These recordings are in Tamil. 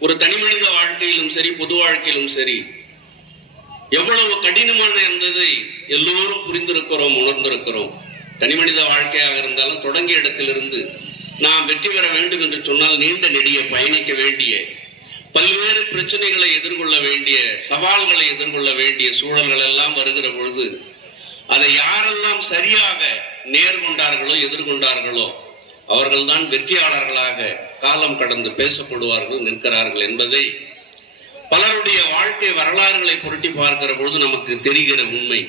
ஒரு தனி மனித வாழ்க்கையிலும் சரி பொது வாழ்க்கையிலும் சரி எவ்வளவு கடினமான என்பதை எல்லோரும் புரிந்திருக்கிறோம் உணர்ந்திருக்கிறோம். தனி மனித வாழ்க்கையாக இருந்தாலும் தொடங்கிய இடத்திலிருந்து நாம் வெற்றி பெற வேண்டும் என்று சொன்னால் நீண்ட நெடிய பயணிக்க வேண்டிய பல்வேறு பிரச்சனைகளை எதிர்கொள்ள வேண்டிய சவால்களை எதிர்கொள்ள வேண்டிய சூழல்கள் எல்லாம் வருகிற பொழுது அதை யாரெல்லாம் சரியாக நேர்கொண்டார்களோ எதிர்கொண்டார்களோ அவர்கள்தான் வெற்றியாளர்களாக காலம் கடந்து பேசப்படுவார்கள் நிற்கிறார்கள் என்பதை பலருடைய வாழ்க்கை வரலாறுகளை புரட்டி பார்க்கிற பொழுது நமக்கு தெரிகிற உண்மை.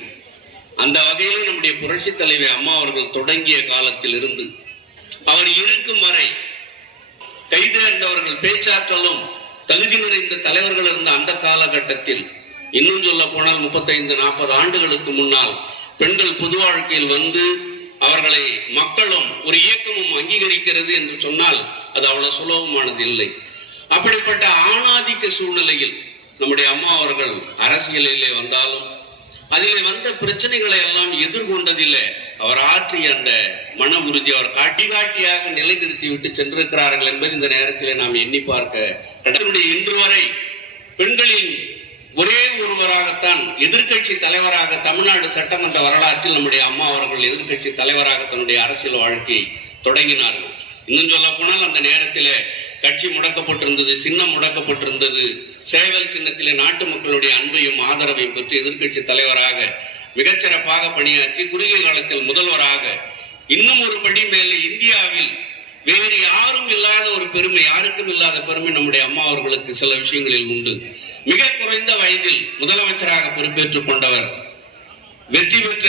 அந்த வகையில் நம்முடைய புரட்சி தலைவி அம்மா அவர்கள் தொடங்கிய காலத்தில் இருந்து அவர் இருக்கும் வரை கைதேர்ந்தவர்கள் பேச்சாற்றலும் தகுதி நிறைந்த தலைவர்கள் இருந்த அந்த காலகட்டத்தில் இன்னும் சொல்ல போனால் முப்பத்தைந்து நாற்பது ஆண்டுகளுக்கு முன்னால் பெண்கள் பொது வாழ்க்கையில் வந்து அவர்களை மக்களும் ஒரு இயக்கமும் அங்கீகரிக்கிறது என்று சொன்னால் அது அவ்வளவு சுலபமானது இல்லை. அப்படிப்பட்ட ஆணாதிக்க சூழ்நிலையில் நம்முடைய அம்மா அவர்கள் அரசியலிலே வந்தாலும் அதிலே வந்த பிரச்சனைகளை எல்லாம் எதிர்கொண்டதில்லை அவர் ஆற்றிய அந்த மன உறுதி அவர் காட்டி காட்டியாக நிலைநிறுத்தி விட்டு சென்றிருக்கிறார்கள் என்பது இந்த நேரத்திலே நாம் எண்ணி பார்க்க கடவுளுடைய இன்று வரை பெண்களின் ஒரே ஒருவராகத்தான் எதிர்க்கட்சி தலைவராக தமிழ்நாடு சட்டமன்ற வரலாற்றில் நம்முடைய அம்மா அவர்கள் எதிர்க்கட்சி தலைவராக தன்னுடைய அரசியல் வாழ்க்கையை தொடங்கினார்கள். இன்னும் சொல்ல போனால் அந்த நேரத்திலே கட்சி முடக்கப்பட்டிருந்தது சின்னம் முடக்கப்பட்டிருந்தது சேவல் சின்னத்திலே நாட்டு மக்களுடைய அன்பையும் ஆதரவையும் பெற்று எதிர்க்கட்சி தலைவராக மிகச்சிறப்பாக பணியாற்றி குறுகிய காலத்தில் முதல்வராக இன்னும் ஒரு படி மேலே இந்தியாவில் வேறு யாரும் இல்லாத ஒரு பெருமை யாருக்கும் இல்லாத பெருமை நம்முடைய அம்மா அவர்களுக்கு சில விஷயங்களில் உண்டு. மிக குறைந்த வயதில் முதலமைச்சராக பொறுப்பேற்றுக் கொண்டவர். வெற்றி பெற்ற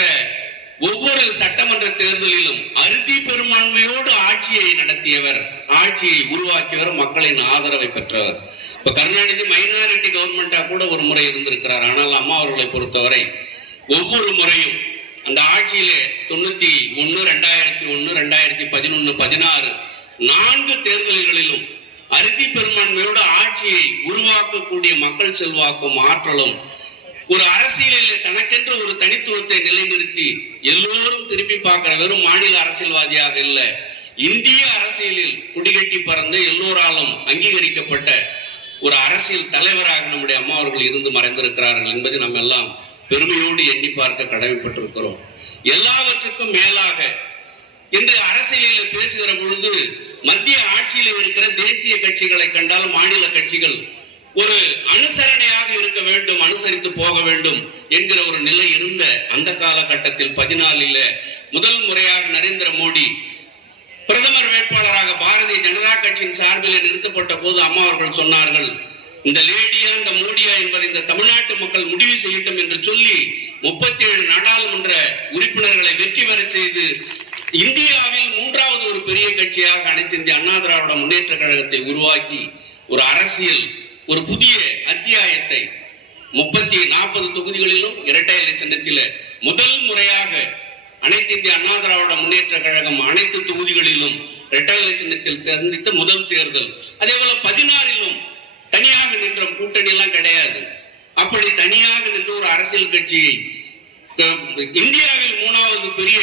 ஒவ்வொரு சட்டமன்ற தேர்தலிலும் அறுதி பெரும்பான்மையோடு ஆட்சியை நடத்தியவர் ஆட்சியை உருவாக்கியவர் மக்களின் ஆதரவை பெற்றவர். இப்ப கருணாநிதி மைனாரிட்டி கவர்மெண்டா கூட ஒரு முறை இருந்திருக்கிறார். ஆனால் அம்மா அவர்களை பொறுத்தவரை ஒவ்வொரு முறையும் அந்த ஆட்சியிலே தொண்ணூத்தி ஒன்னு ரெண்டாயிரத்தி ஒன்னு ரெண்டாயிரத்தி பதினொன்னு பதினாறு நான்கு தேர்தல்களிலும் அறுதி பெரும்பான்மையோட ஆட்சியை உருவாக்கக்கூடிய மக்கள் செல்வாக்கும் ஆற்றலும் ஒரு அரசியலில் தனக்கென்று ஒரு தனித்துவத்தை நிலைநிறுத்தி எல்லோரும் திருப்பி பார்க்கிற வெறும் மாநில அரசியல்வாதியாக இல்லை இந்திய அரசியலில் குடிகட்டி பறந்து எல்லோராலும் அங்கீகரிக்கப்பட்ட ஒரு அரசியல் தலைவராக நம்முடைய அம்மா அவர்கள் இருந்து மறைந்திருக்கிறார்கள் என்பதை நம்ம எல்லாம் பெருமையோடு எண்ணி பார்க்க கடமைப்பட்டிருக்கிறோம். எல்லாவற்றுக்கும் மேலாக இன்று அரசியலில் பேசுகிற பொழுது மத்திய ஆட்சியில் இருக்கிற தேசிய கட்சிகளை கண்டால் மாநில கட்சிகள் ஒரு அனுசரணையாக இருக்க வேண்டும் அனுசரித்து போக வேண்டும் என்கிற ஒரு நிலை இருந்த அந்த காலகட்டத்தில் பதினாலில் முதல் முறையாக நரேந்திர மோடி பிரதமர் வேட்பாளராக பாரதிய ஜனதா கட்சியின் சார்பில் நிறுத்தப்பட்ட போது அம்மா அவர்கள் சொன்னார்கள் இந்த லேடியா இந்த மோடியா என்பதை இந்த தமிழ்நாட்டு மக்கள் முடிவு செய்யட்டும் என்று சொல்லி முப்பத்தி ஏழு நாடாளுமன்ற உறுப்பினர்களை வெற்றி பெற செய்து இந்தியாவில் மூன்றாவது ஒரு பெரிய கட்சியாக அனைத்து இந்திய அண்ணா திராவிட முன்னேற்ற கழகத்தை உருவாக்கி ஒரு அரசியல் ஒரு புதிய அத்தியாயத்தை முப்பத்தி நாற்பது தொகுதிகளிலும் இரட்டை இலை முதல் முறையாக அனைத்து இந்திய அண்ணா திராவிட முன்னேற்ற கழகம் அனைத்து தொகுதிகளிலும் இரட்டை இலை சின்னத்தில் சந்தித்த முதல் தேர்தல். அதே போல பதினாறிலும் தனியாக நின்ற கூட்டணி எல்லாம் கிடையாது. அப்படி தனியாக நின்ற ஒரு அரசியல் கட்சியை இந்தியாவில் மூணாவது பெரிய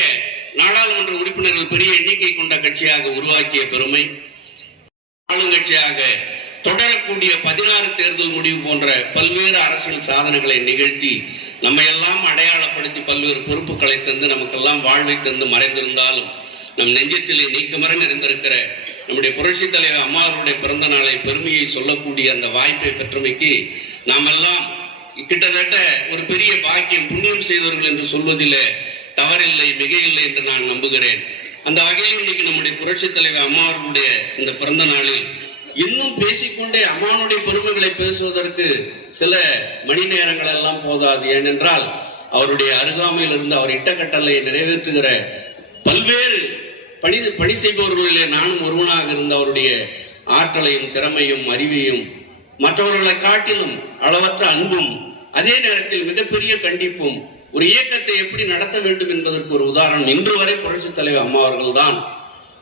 நாடாளுமன்ற உறுப்பினர்கள் பெரிய எண்ணிக்கை கொண்ட கட்சியாக உருவாக்கிய பெருமை ஆளுங்கட்சியாக தொடரக்கூடிய பதினாறு தேர்தல் முடிவு போன்ற பல்வேறு அரசியல் சாதனைகளை நிகழ்த்தி நம்மையெல்லாம் அடையாளப்படுத்தி பல்வேறு பொறுப்புகளை தந்து நமக்கெல்லாம் வாழ்வை தந்து மறைந்திருந்தாலும் நம் நெஞ்சத்திலே நீக்கமர நிறைந்திருக்கிற நம்முடைய புரட்சி தலைவர் அம்மாவருடைய பிறந்த நாளை பெருமையை சொல்லக்கூடிய அந்த வாய்ப்பை பெற்றமைக்கு நாமெல்லாம் கிட்டத்தட்ட ஒரு பெரிய பாக்கியம் புண்ணியம் செய்தவர்கள் என்று சொல்வதிலே தவறில்லை மிகையில்லை என்று நான் நம்புகிறேன். அந்த வகையில் இன்னைக்கு நம்முடைய புரட்சி தலைவர் அம்மா அவர்களுடைய இந்த பிறந்த நாளில் இன்னும் பேசிக்கொண்டே அம்மானுடைய பெருமைகளை பேசுவதற்கு சில மணி நேரங்கள் எல்லாம் போதாது. ஏனென்றால் அவருடைய அருகாமையில் இருந்து அவர் இட்டக்கட்டளையை நிறைவேற்றுகிற பல்வேறு பணி பணி செய்பவர்களிலே நானும் ஒருவனாக இருந்த அவருடைய ஆற்றலையும் திறமையும் அறிவையும் மற்றவர்களை காட்டிலும் அளவற்ற அன்பும் அதே நேரத்தில் மிகப்பெரிய கண்டிப்பும் ஒரு இயக்கத்தை எப்படி நடத்த வேண்டும் என்பதற்கு ஒரு உதாரணம். இன்று வரை புரட்சித் தலைவர் அம்மா அவர்கள்தான்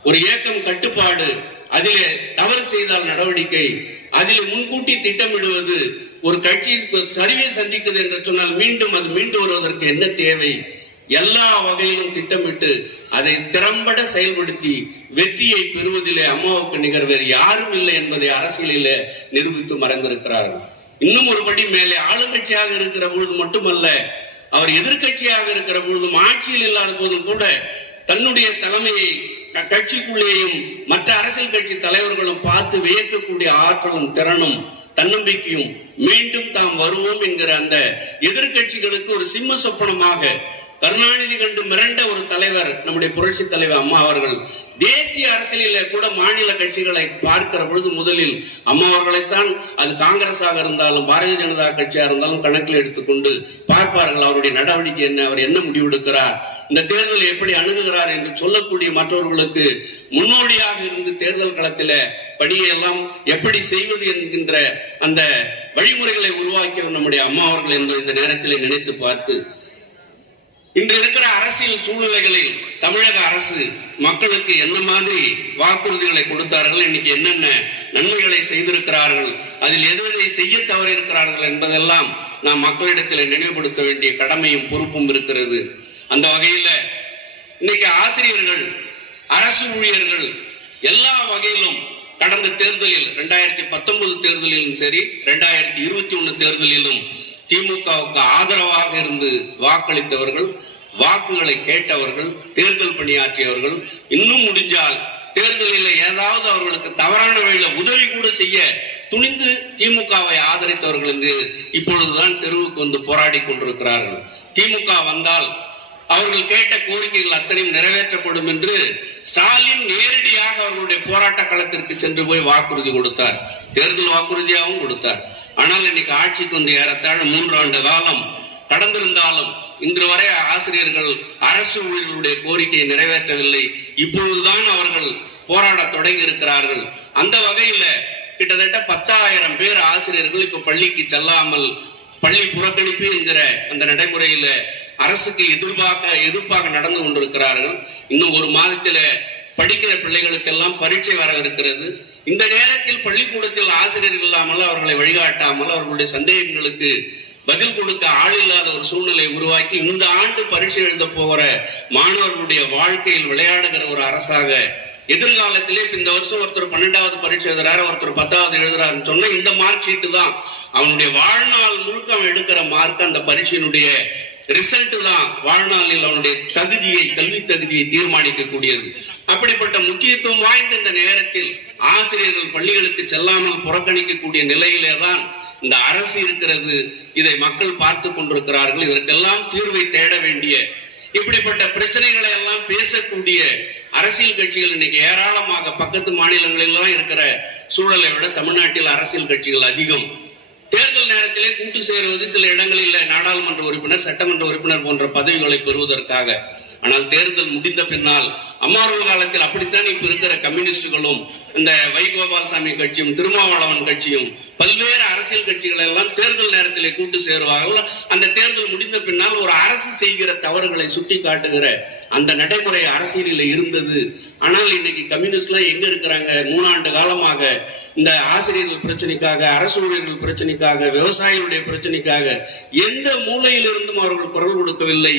ஒரு இயக்கம் கட்டுப்பாடு அதிலே தவறு செய்தால் நடவடிக்கை அதிலே முன்கூட்டி திட்டமிடுவது ஒரு கட்சி சரிவை சந்திக்குது என்று சொன்னால் மீண்டும் அது மீண்டு வருவதற்கு என்ன தேவை? எல்லா வகையிலும் திட்டமிட்டு அதை திறம்பட செயல்படுத்தி வெற்றியை பெறுவதிலே அம்மாவுக்கு நிகர் வேறு யாரும் இல்லை என்பதை அரசியலிலே நிரூபித்து மறைந்திருக்கிறார்கள். இன்னும் ஒரு படி மேலே ஆளுங்கட்சியாக இருக்கிற பொழுது மட்டுமல்ல அவர் எதிர்கட்சியாக இருக்கிற பொழுதும் ஆட்சியில் இல்லாத போதும் கூட தன்னுடைய தலைமையை கட்சிக்குள்ளேயும் மற்ற அரசியல் கட்சி தலைவர்களும் பார்த்து வியக்கக்கூடிய ஆற்றலும் திறனும் தன்னம்பிக்கையும் மீண்டும் தாம் வருவோம் என்கிற அந்த எதிர்கட்சிகளுக்கு ஒரு சிம்ம சொப்பனமாக கருணாநிதி கண்டு மிரண்ட ஒரு தலைவர் நம்முடைய புரட்சி தலைவர் அம்மா அவர்கள் தேசிய அரசியலிலே கூட மாநில கட்சிகளை பார்க்கிற பொழுது முதலில் அம்மா அவர்களைத்தான் அது காங்கிரஸாக இருந்தாலும் பாரதிய ஜனதா கட்சியாக இருந்தாலும் கணக்கில் எடுத்துக்கொண்டு பார்ப்பார்கள் அவருடைய நடவடிக்கை என்ன அவர் என்ன முடிவெடுக்கிறார் இந்த தேர்தல் எப்படி அணுகுகிறார் என்று சொல்லக்கூடிய மற்றவர்களுக்கு முன்னோடியாக இருந்து தேர்தல் களத்தில பணியெல்லாம் எப்படி செய்வது என்கின்ற அந்த வழிமுறைகளை உருவாக்கியவர் நம்முடைய அம்மா அவர்கள் என்பதை இந்த நேரத்தில் நினைத்து பார்த்து இன்று இருக்கிற அரசியல் சூழ்நிலைகளில் தமிழக அரசு மக்களுக்கு என்ன மாதிரி வாக்குறுதிகளை கொடுத்தார்கள் இன்னைக்கு என்னென்ன நன்மைகளை செய்திருக்கிறார்கள் அதில் எது எதை செய்ய தவறியிருக்கிறார்கள் என்பதெல்லாம் நாம் மக்களிடத்தில் நினைவுபடுத்த வேண்டிய கடமையும் பொறுப்பும் இருக்கிறது. அந்த வகையில இன்னைக்கு ஆசிரியர்கள் அரசு ஊழியர்கள் எல்லா வகையிலும் கடந்த தேர்தலில் ரெண்டாயிரத்தி பத்தொன்பது தேர்தலிலும் சரி ரெண்டாயிரத்தி இருபத்தி ஒன்று தேர்தலிலும் திமுகவுக்கு ஆதரவாக இருந்து வாக்களித்தவர்கள் வாக்குகளை கேட்டவர்கள் தேர்தல் பணியாற்றியவர்கள் இன்னும் முடிஞ்சால் தேர்தலில் ஏதாவது அவர்களுக்கு தவறான வழியில உதவி கூட செய்ய துணிந்து திமுகவை ஆதரித்தவர்கள் என்று இப்பொழுதுதான் தெருவுக்கு வந்து போராடி கொண்டிருக்கிறார்கள். திமுக வந்தால் அவர்கள் கேட்ட கோரிக்கைகள் அத்தனையும் நிறைவேற்றப்படும் என்று ஸ்டாலின் நேரடியாக அவர்களுடைய போராட்ட களத்திற்கு சென்று போய் வாக்குறுதி கொடுத்தார். தேர்தல் வாக்குறுதியாகவும் கொடுத்தார். ஆனால் இன்னைக்கு ஆட்சிக்கு வந்து ஏறத்தாழ மூன்றாண்டு காலம் கடந்திருந்தாலும் இன்று வரை ஆசிரியர்கள் அரசு ஊழியர்களுடைய கோரிக்கையை நிறைவேற்றவில்லை. இப்பொழுதுதான் அவர்கள் போராட தொடங்கி இருக்கிறார்கள் அந்த வகையில கிட்டத்தட்ட பத்தாயிரம் பேர் ஆசிரியர்கள் இப்ப பள்ளிக்கு செல்லாமல் பள்ளி புறக்கணிப்பு என்கிற அந்த நடைமுறையில அரசுக்கு எதிர்பார்க்க எதிர்ப்பாக நடந்து கொண்டிருக்கிறார்கள். இன்னும் ஒரு மாதத்துல படிக்கிற பிள்ளைகளுக்கெல்லாம் பரீட்சை வர இருக்கிறது. இந்த நேரத்தில் பள்ளிக்கூடத்தில் ஆசிரியர் இல்லாமல் அவர்களை வழிகாட்டாமல் அவர்களுடைய சந்தேகங்களுக்கு பதில் கொடுக்க ஆள் இல்லாத ஒரு சூழ்நிலை உருவாக்கி இந்த ஆண்டு பரீட்சை எழுத போகிற மாணவர்களுடைய வாழ்க்கையில் விளையாடுகிற ஒரு அரசாக எதிர்காலத்திலே இப்ப இந்த வருஷம் ஒருத்தர் பன்னெண்டாவது பரீட்சை எழுதுறாரு ஒருத்தர் பத்தாவது எழுதுறாருன்னு சொன்னா இந்த மார்க் ஷீட்டு தான். அவனுடைய வாழ்நாள் முழுக்க அவன் எடுக்கிற மார்க் அந்த பரீட்சையினுடைய ரிசல்ட் தான். வாழ்நாளில் அவனுடைய தகுதியை கல்வி தகுதியை தீர்மானிக்கக்கூடியது. அப்படிப்பட்ட முக்கியத்துவம் வாய்ந்த இந்த நேரத்தில் ஆசிரியர்கள் பள்ளிகளுக்கு செல்லாமல் புறக்கணிக்கக்கூடிய நிலையிலே தான் இந்த அரசு இருக்கிறது. இதை மக்கள் பார்த்து கொண்டிருக்கிறார்கள். இதற்கெல்லாம் தீர்வை தேட வேண்டிய இப்படிப்பட்ட பிரச்சனைகளை எல்லாம் பேசக்கூடிய அரசியல் கட்சிகள் இன்னைக்கு ஏராளமாக பக்கத்து மாநிலங்களிலாம் இருக்கிற சூழலை விட தமிழ்நாட்டில் அரசியல் கட்சிகள் அதிகம். தேர்தல் நேரத்திலே கூட்டு சேருவது சில இடங்களில் நாடாளுமன்ற உறுப்பினர் சட்டமன்ற உறுப்பினர் போன்ற பதவிகளை பெறுவதற்காக. ஆனால் தேர்தல் முடிந்த பின்னால் அம்மாறு காலத்தில் அப்படித்தான் இப்ப இருக்கிற கம்யூனிஸ்டுகளும் இந்த வைகோபால்சாமி கட்சியும் திருமாவளவன் கட்சியும் பல்வேறு அரசியல் கட்சிகள் எல்லாம் தேர்தல் நேரத்திலே கூட்டு சேருவார்கள். அந்த தேர்தல் முடிந்த பின்னால் ஒரு அரசு செய்கிற தவறுகளை சுட்டி காட்டுகிற அந்த நடைமுறை அரசியலில் இருந்தது. ஆனால் இன்னைக்கு கம்யூனிஸ்ட்லாம் எங்க இருக்கிறாங்க? மூணாண்டு காலமாக இந்த ஆசிரியர்கள் பிரச்சனைக்காக அரசு ஊழியர்கள் பிரச்சனைக்காக விவசாயிகளுடைய பிரச்சனைக்காக எந்த மூலையிலிருந்தும் அவர்கள் குரல் கொடுக்கவில்லை.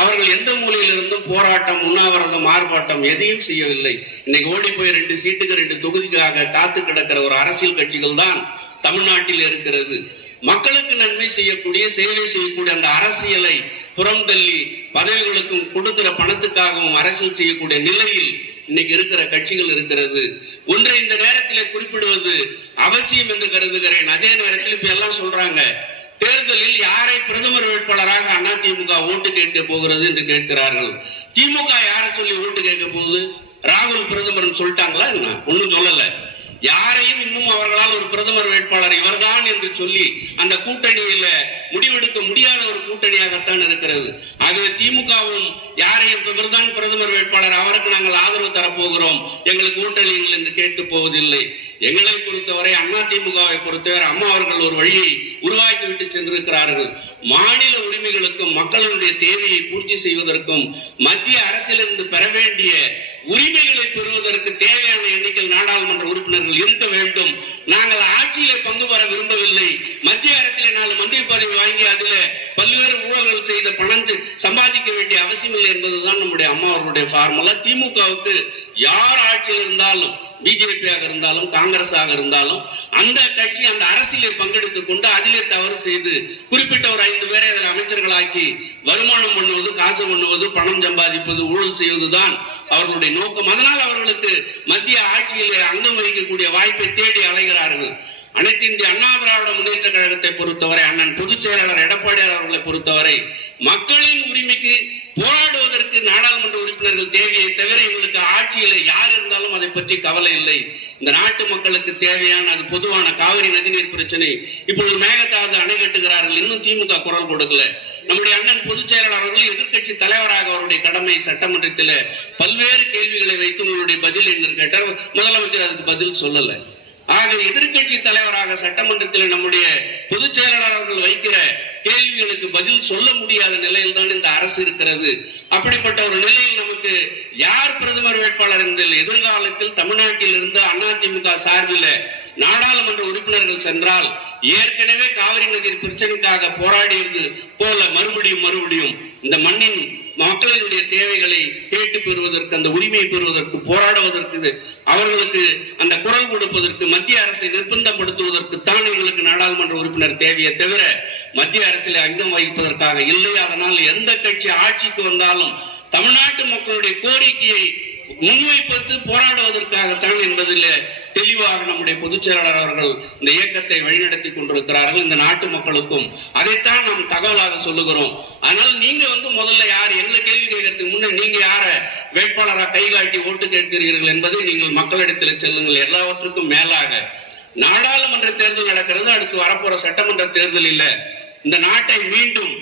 அவர்கள் எந்த மூலையிலிருந்தும் போராட்டம் உண்ணாவிரதம் ஆர்ப்பாட்டம் எதையும் செய்யவில்லை. இன்னைக்கு ஓடி போய் ரெண்டு சீட்டுக்கு ரெண்டு தொகுதிக்காக காத்து கிடக்கிற ஒரு அரசியல் கட்சிகள் தான் தமிழ்நாட்டில் இருக்கிறது. மக்களுக்கு நன்மை செய்யக்கூடிய சேவை செய்யக்கூடிய அந்த அரசியலை புறம் தள்ளி பதவிகளுக்கும் கொடுக்கிற பணத்துக்காகவும் அரசியல் செய்யக்கூடிய நிலையில் இன்னைக்கு இருக்கிற கட்சிகள் இருக்கிறது. ஒன்றை இந்த நேரத்தில் குறிப்பிடுவது அவசியம் என்று கருதுகிறேன். அதே நேரத்தில் இப்ப எல்லாம் சொல்றாங்க தேர்தலில் யாரை பிரதமர் வேட்பாளராக அதிமுக ஓட்டு கேட்க போகிறது என்று கேட்கிறார்கள்? திமுக யாரை சொல்லி ஓட்டு கேட்க போகுது? ராகுல் பிரதமர் சொல்லிட்டாங்களா என்ன? ஒன்றும் சொல்லல. யாரையும் இன்னும் அவர்களால் ஒரு பிரதமர் வேட்பாளர் இவர்தான் என்று சொல்லி அந்த கூட்டணியில முடிவெடுக்க முடியாத ஒரு கூட்டணியாகத்தான் இருக்கிறது. ஆகவே திமுகவும் யாரையும் இவர்தான் பிரதமர் வேட்பாளர் அவருக்கு நாங்கள் ஆதரவு தரப்போகிறோம். எங்களுக்கு கூட்டணிகள் என்று கேட்டு போவதில்லை. எங்களை பொறுத்தவரை அண்ணா திமுகவை பொறுத்தவரை அம்மா அவர்கள் ஒரு வழியை உருவாக்கி விட்டு சென்றிருக்கிறார்கள். மாநில உரிமைகளுக்கும் மக்களுடைய தேவையை பூர்த்தி செய்வதற்கும் மத்திய அரசிலிருந்து பெற வேண்டிய உரிமைகளை பெறுவதற்கு தேவையான எண்ணிக்கையில் நாடாளுமன்ற உறுப்பினர்கள் இருக்க வேண்டும். நாங்கள் ஆட்சியிலே பங்கு பெற விரும்பவில்லை. மத்திய அரசிலே நாலு மந்திரி பதவி வாங்கி அதில் பல்வேறு ஊழல்கள் செய்த பணம் சம்பாதிக்க வேண்டிய அவசியம் இல்லை என்பதுதான் நம்முடைய அம்மா அவர்களுடைய ஃபார்முலா திமுகவுக்கு யார் ஆட்சியில் இருந்தாலும் பிஜேபியாக இருந்தாலும் காங்கிரஸாக இருந்தாலும் அந்த கட்சி அந்த அரசியலை பங்கெடுத்துக் கொண்டு அதிலே தவறு செய்து குறிப்பிட்ட ஒரு ஐந்து பேரை அதில் அமைச்சர்களாக்கி வருமானம் பண்ணுவது காசு பண்ணுவது பணம் சம்பாதிப்பது ஊழல் செய்வதுதான் அவர்களுடைய நோக்கம். அதனால் அவர்களுக்கு மத்திய ஆட்சியிலே அங்கம் வகிக்கக்கூடிய வாய்ப்பை தேடி அலைகிறார்கள். அனைத்து இந்திய அண்ணா திராவிட முன்னேற்ற கழகத்தை பொறுத்தவரை அண்ணன் பொதுச் செயலாளர் எடப்பாடியார் அவர்களை பொறுத்தவரை மக்களின் உரிமைக்கு போராடுவதற்கு நாடாளுமன்ற உறுப்பினர்கள் தேவையை தவிர எங்களுக்கு ஆட்சியில் யார் இருந்தாலும் அதை பற்றி கவலை இல்லை. இந்த நாட்டு மக்களுக்கு தேவையான அது பொதுவான காவிரி நதிநீர் பிரச்சனை. இப்பொழுது மேகதாது அணை கட்டுகிறார்கள். இன்னும் திமுக குரல் கொடுக்கல. நம்முடைய அண்ணன் பொதுச் செயலாளர் அவர்கள் எதிர்கட்சி தலைவராக அவருடைய கடமை சட்டமன்றத்தில் பல்வேறு கேள்விகளை வைத்து உங்களுடைய பதில் என்று கேட்டார். முதலமைச்சர் அதுக்கு பதில் சொல்லலை. ஆக எதிர்கட்சி தலைவராக சட்டமன்றத்தில் நம்முடைய பொதுச் செயலாளர் அவர்கள் வைக்கிற கேள்விகளுக்கு பதில் சொல்ல முடியாத நிலையில் தான் இந்த அரசு இருக்கிறது. அப்படிப்பட்ட ஒரு நிலையில் நமக்கு யார் பிரதமர் வேட்பாளர் என்ற எதிர்காலத்தில் தமிழ்நாட்டில் இருந்து அதிமுக சார்பில் நாடாளுமன்ற உறுப்பினர்கள் சென்றால் ஏற்கனவே காவிரி நதியின் பிரச்சனைக்காக போராடியது போல மறுபடியும் மறுபடியும் இந்த மண்ணின் மக்களினுடைய தேவைகளை கேட்டு பெறுவதற்கு அந்த உரிமையை பெறுவதற்கு போராடுவதற்கு அவர்களுக்கு அந்த குரல் கொடுப்பதற்கு மத்திய அரசை நிர்பந்தப்படுத்துவதற்கு தான் எங்களுக்கு நாடாளுமன்ற உறுப்பினர் தேவையை தவிர மத்திய அரசில் அங்கம் வகிப்பதற்காக இல்லை. அதனால் எந்த கட்சி ஆட்சிக்கு வந்தாலும் தமிழ்நாட்டு மக்களுடைய கோரிக்கையை முன்வைப்பது போராடுவதற்காகத்தான் என்பதில் தெளிவாக நம்முடைய பொதுச் செயலாளர் அவர்கள் இந்த இயக்கத்தை வழிநடத்தி கொண்டிருக்கிறார்கள். இந்த நாட்டு மக்களுக்கும் அதைத்தான் நாம் தகவலாக சொல்லுகிறோம். ஆனால் நீங்க வந்து முதல்ல யார்? எந்த கேள்வி கேட்கறதுக்கு முன்னே நீங்க யார வேட்பாளராக கைகாட்டி ஓட்டு கேட்கிறீர்கள் என்பதை நீங்கள் மக்களிடத்தில் செல்லுங்கள். எல்லாவற்றுக்கும் மேலாக நாடாளுமன்ற தேர்தல் நடக்கிறது. அடுத்து வரப்போற சட்டமன்ற தேர்தல் இல்லை. இந்த நாட்டை மீண்டும்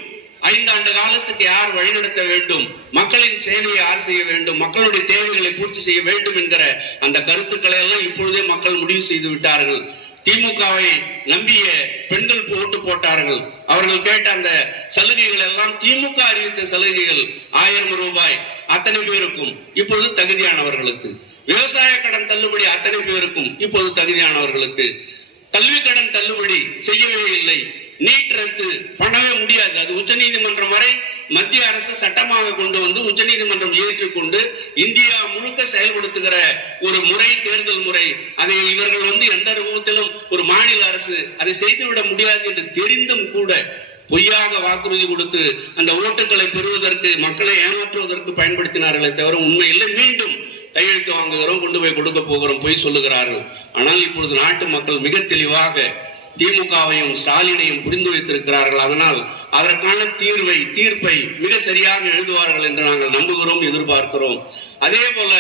ஐந்தாண்டு காலத்துக்கு யார் வழிநடத்த வேண்டும்? மக்களின் சேவையை யார் செய்ய வேண்டும்? மக்களுடைய தேவைகளை பூர்த்தி செய்ய வேண்டும் என்கிற அந்த கருத்துக்களை எல்லாம் இப்பொழுதே மக்கள் முடிவு செய்து விட்டார்கள். திமுகவை நம்பிய பெண்கள் ஓட்டு போட்டார்கள். அவர்கள் கேட்ட அந்த சலுகைகள் எல்லாம் திமுக அறிவித்த சலுகைகள். ஆயிரம் ரூபாய் அத்தனை பேருக்கும். இப்பொழுது தகுதியானவர்களுக்கு. விவசாய கடன் தள்ளுபடி அத்தனை பேருக்கும். இப்போது தகுதியானவர்களுக்கு. கல்வி கடன் தள்ளுபடி செய்யவே இல்லை. நீட் ரத்து பண்ணவே முடியாது. அது உச்சநீதிமன்றம் வரை மத்திய அரசு சட்டமாக கொண்டு வந்து உச்சநீதிமன்றம் ஏற்றுக்கொண்டு இந்தியா முழுக்க செயல்படுத்துகிற ஒரு முறை தேர்தல் முறை. அதை இவர்கள் வந்து எந்த ரூபத்திலும் ஒரு மாநில அரசு அதை செய்துவிட முடியாது என்று தெரிந்தும் கூட பொய்யாக வாக்குறுதி கொடுத்து அந்த ஓட்டுகளை பெறுவதற்கு மக்களை ஏமாற்றுவதற்கு பயன்படுத்தினார்களே தவிர உண்மை இல்லை. மீண்டும் கையெழுத்து வாங்குகிறோம் கொண்டு போய் கொடுக்க போகிறோம் பொய் சொல்லுகிறார்கள். ஆனால் இப்பொழுது நாட்டு மக்கள் மிக தெளிவாக திமுகவையும் ஸ்டாலினையும் புரிந்து வைத்திருக்கிறார்கள் அதனால் அதற்கான தீர்வை தீர்ப்பை மிக சரியாக எழுதுவார்கள் என்று நாங்கள் நம்புகிறோம் எதிர்பார்க்கிறோம். அதே போல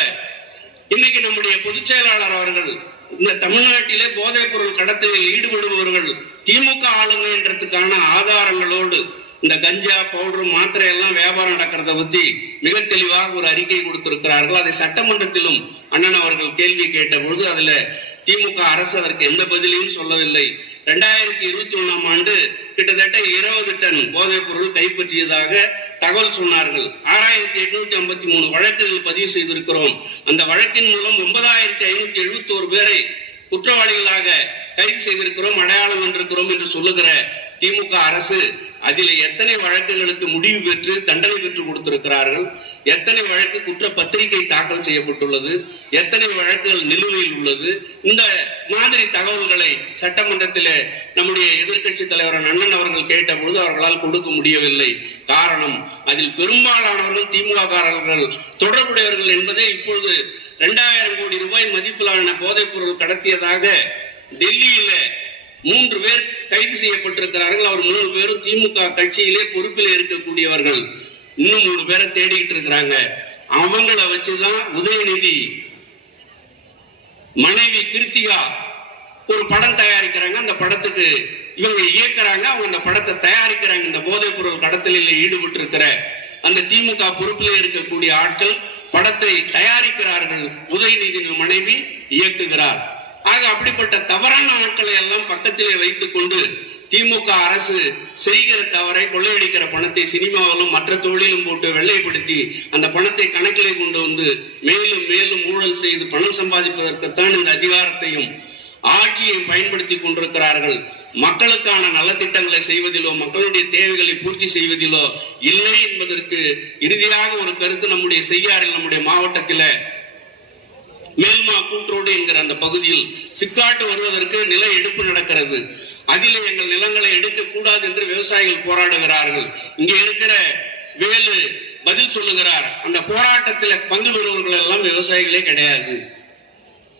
இன்னைக்கு நம்முடைய பொதுச் செயலாளர் அவர்கள் இந்த தமிழ்நாட்டிலே போதைப் பொருள் கடத்தலில் ஈடுபடுபவர்கள் திமுக ஆளுங்க என்றதுக்கான ஆதாரங்களோடு இந்த கஞ்சா பவுடர் மாத்திரை எல்லாம் வியாபாரம் நடக்கிறத பத்தி மிக தெளிவாக ஒரு அறிக்கை கொடுத்திருக்கிறார்கள். அதை சட்டமன்றத்திலும் அண்ணன் அவர்கள் கேள்வி கேட்ட பொழுது அதுல திமுக அரசு அதற்கு எந்த பதிலையும் சொல்லவில்லை. ரெண்டாயிரத்தி இருபத்தி ஒண்ணாம் ஆண்டு கிட்டத்தட்ட இருபது டன் போதைப் பொருள் கைப்பற்றியதாக தகவல் சொன்னார்கள். ஆறாயிரத்தி எட்நூத்தி ஐம்பத்தி மூணு வழக்குகள் பதிவு செய்திருக்கிறோம். அந்த வழக்கின் மூலம் ஒன்பதாயிரத்தி ஐநூத்தி எழுபத்தி ஒரு பேரை குற்றவாளிகளாக கைது செய்திருக்கிறோம் அடையாளம் கண்டிருக்கிறோம் என்று சொல்லுகிற திமுக அரசு அதில் எத்தனை வழக்குகளுக்கு முடிவு பெற்று தண்டனை பெற்று கொடுத்திருக்கிறார்கள்? எத்தனை வழக்கு குற்ற பத்திரிகை தாக்கல் செய்யப்பட்டுள்ளது? எத்தனை வழக்குகள் நிலுவையில் உள்ளது? இந்த மாதிரி தகவல்களை சட்டமன்றத்தில் நம்முடைய எதிர்க்கட்சி தலைவர் அண்ணன் அவர்கள் கேட்டபொழுது அவர்களால் கொடுக்க முடியவில்லை. காரணம் அதில் பெரும்பாலானவர்கள் திமுககாரர்கள் தொடர்புடையவர்கள் என்பதே இப்பொழுது இரண்டாயிரம் கோடி ரூபாய் மதிப்பிலான போதைப் பொருள் கடத்தியதாக டெல்லியில மூன்று பேர் கைது செய்யப்பட்டிருக்கிறார்கள். அவர் மூணு பேரும் திமுக கட்சியிலே பொறுப்பில் இருக்கக்கூடியவர்கள். இன்னும் மூணு பேரை தேடிக்கிட்டு இருக்கிறாங்க. அவங்கள வச்சுதான் உதயநிதி மனைவி கிருத்திகா ஒரு படம் தயாரிக்கிறாங்க. அந்த படத்துக்கு இவங்க இயக்குறாங்க. அவங்க அந்த படத்தை தயாரிக்கிறாங்க. இந்த போதைப் பொருள் கடத்தலில் ஈடுபட்டு இருக்கிற அந்த திமுக பொறுப்பில் இருக்கக்கூடிய ஆட்கள் படத்தை தயாரிக்கிறார்கள். உதயநிதி மனைவி இயக்குகிறார். ஆக அப்படிப்பட்ட தவறான ஆட்களை எல்லாம் பக்கத்திலே வைத்துக் கொண்டு திமுக அரசு செய்கிற தவறை கொள்ளையடிக்கிற பணத்தை சினிமாவிலும் மற்ற தொழிலும் போட்டு வெள்ளைப்படுத்தி அந்த பணத்தை கணக்கிலே கொண்டு வந்து மேலும் மேலும் ஊழல் செய்து பணம் சம்பாதிப்பதற்குத்தான் இந்த அதிகாரத்தையும் ஆட்சியை பயன்படுத்தி கொண்டிருக்கிறார்கள். மக்களுக்கான நலத்திட்டங்களை செய்வதிலோ மக்களுடைய தேவைகளை பூர்த்தி செய்வதிலோ இல்லை என்பதற்கு இறுதியாக ஒரு கருத்து நம்முடைய செய்யாறில் நம்முடைய மாவட்டத்தில் மேல்மா கூற்றோடு என்கிற அந்த பகுதியில் சிக்காட்டு வருவதற்கு நில எடுப்பு நடக்கிறது. அதில் எங்கள் நிலங்களை எடுக்க கூடாது என்று விவசாயிகள் போராடுகிறார்கள். இங்கே இருக்கிற வேலு பதில் சொல்லுகிறார். அந்த போராட்டத்தில் பங்கு பெறுவர்கள் எல்லாம் விவசாயிகளே கிடையாது.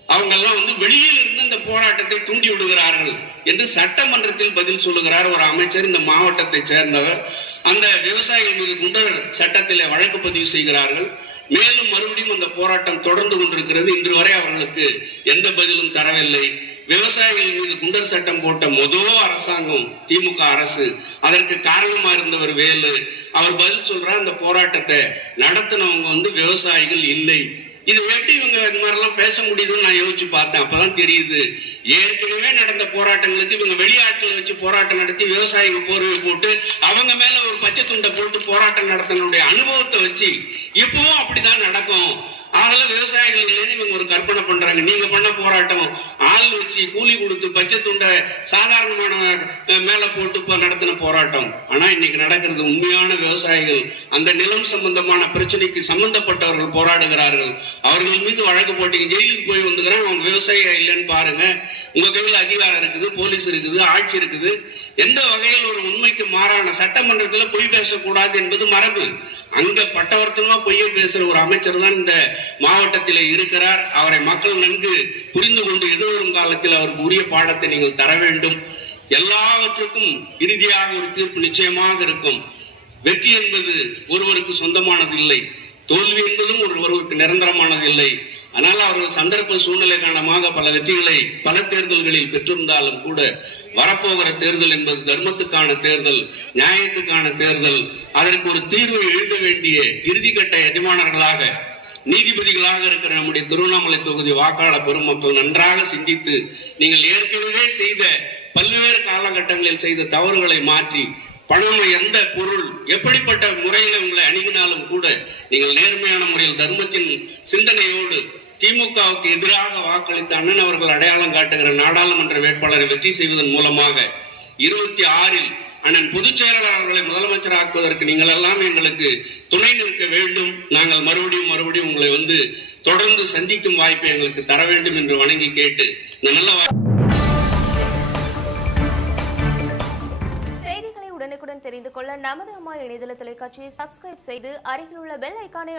அவங்க எல்லாம் வந்து வெளியில் இருந்து இந்த போராட்டத்தை தூண்டி விடுகிறார்கள் என்று சட்டமன்றத்தில் பதில் சொல்லுகிறார் ஒரு அமைச்சர். இந்த மாவட்டத்தை சேர்ந்தவர். அந்த விவசாயிகள் மீது குண்டர் சட்டத்தில் வழக்கு பதிவு செய்கிறார்கள். மேலும் மறுபடியும் அந்த போராட்டம் தொடர்ந்து கொண்டிருக்கிறது. இன்று வரை அவர்களுக்கு எந்த பதிலும் தரவில்லை. விவசாயிகள் மீது குண்டர் சட்டம் போட்ட மொதல் அரசாங்கம் திமுக அரசு அதற்கு காரணமா இருந்தவர் வேலு. அவர் பதில் சொல்ற அந்த போராட்டத்தை நடத்தினவங்க வந்து விவசாயிகள் இல்லை. இதை எப்படி இவங்க இந்த மாதிரிலாம் பேச முடியுதுன்னு நான் யோசிச்சு பார்த்தேன். அப்பதான் தெரியுது. ஏற்கனவே நடந்த போராட்டங்களுக்கு இவங்க வெளியாட்களை வச்சு போராட்டம் நடத்தி விவசாயிகள் போர்வை போட்டு அவங்க மேல ஒரு பச்சை துண்டை போட்டு போராட்டம் நடத்தினுடைய அனுபவத்தை வச்சு இப்பவும் அப்படிதான் நடக்கும். ஆகல விவசாயிகள் இல்லைன்னு இவங்க ஒரு கற்பனை பண்றாங்க. நீங்க பண்ண போராட்டம் ஆள் வச்சு கூலி கொடுத்து பச்சை துண்டை சாதாரணமான மேல போட்டு நடத்தின போராட்டம். ஆனா இன்னைக்கு நடக்கிறது உண்மையான விவசாயிகள் அந்த நிலம் சம்பந்தமான பிரச்சனைக்கு சம்பந்தப்பட்டவர்கள் போராடுகிறார்கள். அவர்கள் மீது வழக்கு போட்டீங்க ஜெயிலுக்கு போய் வந்துக்கிறேன் அவங்க விவசாயியா இல்லைன்னு பாருங்க. உங்க கையில் அதிகாரம் இருக்குது போலீஸ் இருக்குது ஆட்சி இருக்குது. எந்த வகையில் ஒரு உண்மைக்கு மாறான சட்டமன்றத்தில் பொய் பேசக்கூடாது என்பது மரபு. அங்க பட்டவர்த்தமா பொய்யை பேசுற ஒரு அமைச்சர் தான் இந்த மாவட்டத்தில் இருக்கிறார். அவரை மக்கள் நன்கு புரிந்து கொண்டு எதிர்வரும் காலத்தில் அவருக்கு உரிய பாடத்தை நீங்கள் தர வேண்டும். எல்லாவற்றுக்கும் இறுதியாக ஒரு தீர்ப்பு நிச்சயமாக இருக்கும். வெற்றி என்பது ஒருவருக்கு சொந்தமானது இல்லை. தோல்வி என்பதும் ஒரு ஒருவருக்கு நிரந்தரமானது இல்லை. ஆனால் அவர்கள் சந்தர்ப்ப சூழ்நிலை காரணமாக பல வெற்றிகளை பல தேர்தல்களில் பெற்றிருந்தாலும் கூட வரப்போகிற தேர்தல் என்பது தர்மத்துக்கான தேர்தல் நியாயத்துக்கான தேர்தல். அதற்கு ஒரு தீர்வை எழுத வேண்டிய இறுதிக்கட்ட எஜமானர்களாக நீதிபதிகளாக இருக்கிற நம்முடைய திருவண்ணாமலை தொகுதி வாக்காளர் பெருமக்கள் நன்றாக சிந்தித்து நீங்கள் ஏற்கனவே செய்த பல்வேறு காலகட்டங்களில் செய்த தவறுகளை மாற்றி பணம் எந்த பொருள் எப்படிப்பட்ட முறையில் உங்களை அணுகினாலும் கூட நீங்கள் நேர்மையான முறையில் தர்மத்தின் சிந்தனையோடு திமுகவுக்கு எதிராக வாக்களித்த அண்ணன் அவர்கள் அடையாளம் காட்டுகிற நாடாளுமன்ற வேட்பாளரை வெற்றி செய்வதன் மூலமாக இருபத்தி ஆறில் அண்ணன் பொதுச் செயலாளர்களை முதலமைச்சர் ஆக்குவதற்கு நீங்கள் எல்லாம் எங்களுக்கு துணை நிற்க வேண்டும். நாங்கள் மறுபடியும் மறுபடியும் உங்களை வந்து தொடர்ந்து சந்திக்கும் வாய்ப்பை எங்களுக்கு தர வேண்டும் என்று வணங்கி கேட்டு இந்த நல்ல செய்திகளை உடனுக்குடன் தெரிந்து கொள்ள நமது அம்மா இணையதள தொலைக்காட்சியை சப்ஸ்கிரைப் செய்து அருகில் உள்ள பெல் ஐக்கானை